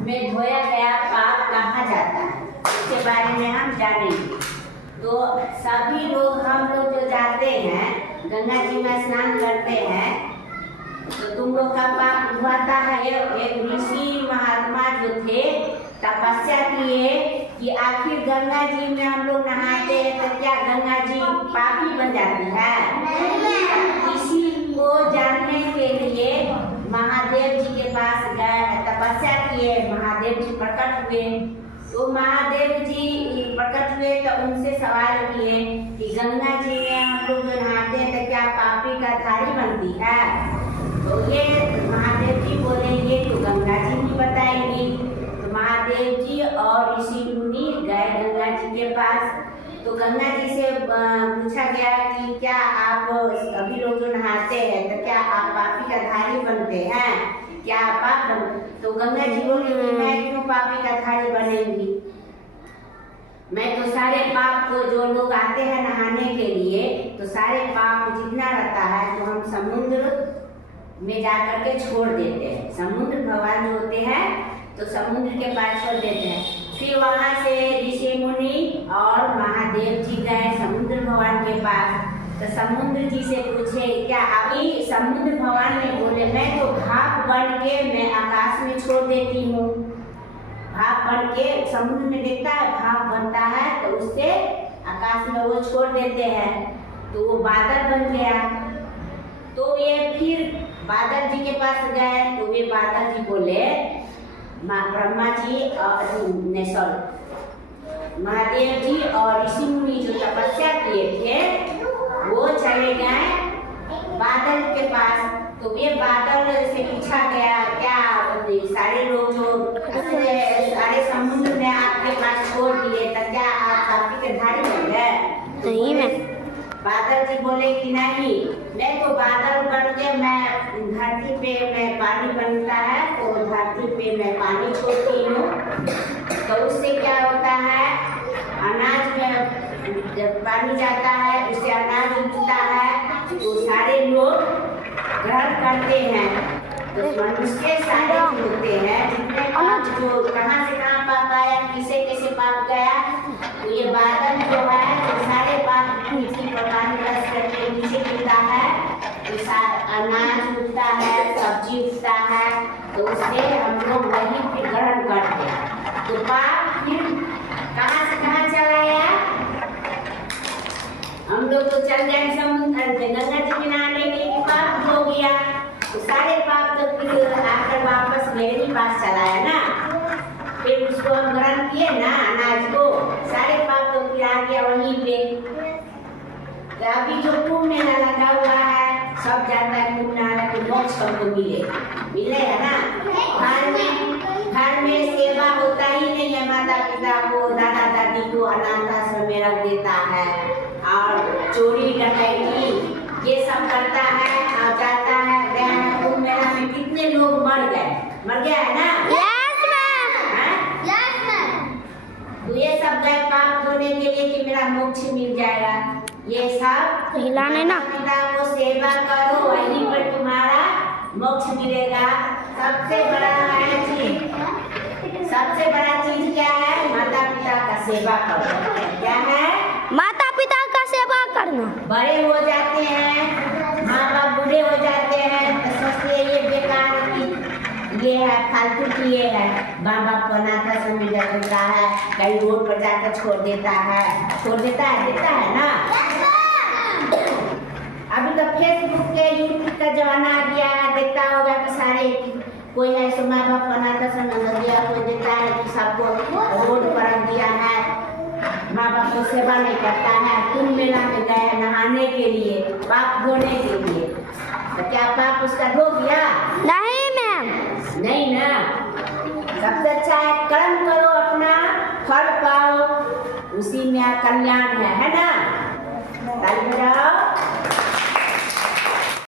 में धोया गया पाप कहाँ जाता है, इसके बारे में हम जानेंगे। तो सभी लोग, हम लोग जो जाते हैं गंगा जी में स्नान करते हैं, तो तुम लोग का पाप धुआता है। एक ऋषि महात्मा जो थे तपस्या किए कि आखिर गंगा जी में हम लोग नहाते हैं तो क्या गंगा जी पापी बन जाती है? इसी को जानने के लिए महादेव जी के पास गए, तपस्या किए। महादेव जी प्रकट हुए, तो महादेव जी प्रकट हुए तो उनसे सवाल किए कि गंगा जी में हम लोग जो नहाते हैं तो क्या पापी का धारी बनती है? तो ये महादेव जी बोले ये तो गंगा जी ही बताएंगी। तो महादेव जी और ऋषि मुनि गए गंगा जी के पास। तो गंगा जी से पूछा गया कि क्या आप सभी लोग जो नहाते हैं तो क्या आप पापी का धारी बनते हैं? क्या पाप? तो गंगा जी बोली कि मैं क्यों पापी का धारी बनेंगी? मैं तो सारे पाप को, जो लोग आते हैं नहाने के लिए तो सारे पाप जितना रहता है तो हम समुद्र में जाकर के छोड़ देते हैं। समुद्र भगवान जो होते हैं तो समुद्र के पास छोड़ देते हैं। फिर वहाँ से ऋषि मुनि और महादेव जी गए समुद्र भगवान के पास। तो समुद्र जी से पूछे क्या अभी? समुद्र भगवान ने बोले मैं तो भाप बन के मैं आकाश में छोड़ देती हूँ। भाप बन के समुद्र में देखता है भाप बनता है तो उससे आकाश में वो छोड़ देते हैं, तो वो बादल बन गया। तो ये फिर बादल जी के पास गए तो वे बादल जी बोले ब्रह्मा जी महादेव जी और ऋषि मुनि जो तपस्या किए थे वो चले गए बादल के पास। तो वे बादल से पूछा गया क्या सारे लोग जो सारे समुद्र में आपके पास छोड़ दिए तो क्या आप पापी के धारी बन गए? नहीं मैं बादल जी बोले कि नहीं, मैं तो बादल बन के मैं धरती पे मैं पानी बनता है तो धरती पे मैं पानी छोड़ती हूँ। तो उससे क्या होता है, अनाज में जब पानी जाता है उससे अनाज उगता है तो सारे लोग ग्रहण करते हैं। तो मनुष्य सारे होते हैं जितने पाप जो कहाँ से कहाँ पाप आया, किसे कैसे पाप गया, तो ये बादल जो है तो सारे पाप इसी प्रकार रस करके नीचे गिरता है तो अनाज उगता है, सब्जी उगता है, तो उससे हम लोग वही फिर ग्रहण करते हैं। तो पाप फिर कहाँ से कहाँ चला गया? हम लोग तो चल गए समुद्र गंगा जी में नहाने के लिए, पाप हो गया तो सारे पाप तो फिर आकर वापस मेरे ही पास चला है ना। फिर उसको हम ग्रहण किए ना अनाज को, सारे पाप तो फिर आ गया वहीं पे। तो अभी जो कुंभ मेला लगा हुआ है सब जाता है कुंभ मेला के मोक्ष हमको मिलेगा ना। घर में सेवा होता ही नहीं है, माता पिता को दादा दादी को अनाथ आश्रम में रख देता है और चोरी डकैती ये सब करता है और जाता है। कुंभ मेला में कितने लोग मर गया है ना? तो ये सब गए पाप धोने के लिए कि मेरा मोक्ष मिल जाएगा। ये सब हिलाने ना पिता को सेवा करो वहीं पर तुम्हारा मोक्ष मिलेगा। सबसे बड़ा चीज क्या है? माता पिता का सेवा करो। क्या है? माता पिता का सेवा करना। बड़े हो जाते हैं, माँ बाप बूढ़े हो जाते हैं तो सोचते हैं ये बेकार की ये है, फालतू की ये है। माँ बाप को अनाथ आश्रम में देता है, कहीं रोड पर जाकर छोड़ देता है ना। अभी तो फेसबुक के यूट्यूब का जमाना आ गया है, देखता होगा कि सारे कोई है सो माँ बाप बनाता समझ दिया, कोई देता है कि सबको रोड पर रख दिया है, माँ बाप को सेवा नहीं करता है। कुंभ मेला में गए नहाने के लिए, पाप धोने के लिए, तो क्या पाप उसका धो गया? नहीं मैम, नहीं ना। सबसे अच्छा है कर्म करो, अपना फल पाओ, उसी में कल्याण है ना। ताली बजाओ।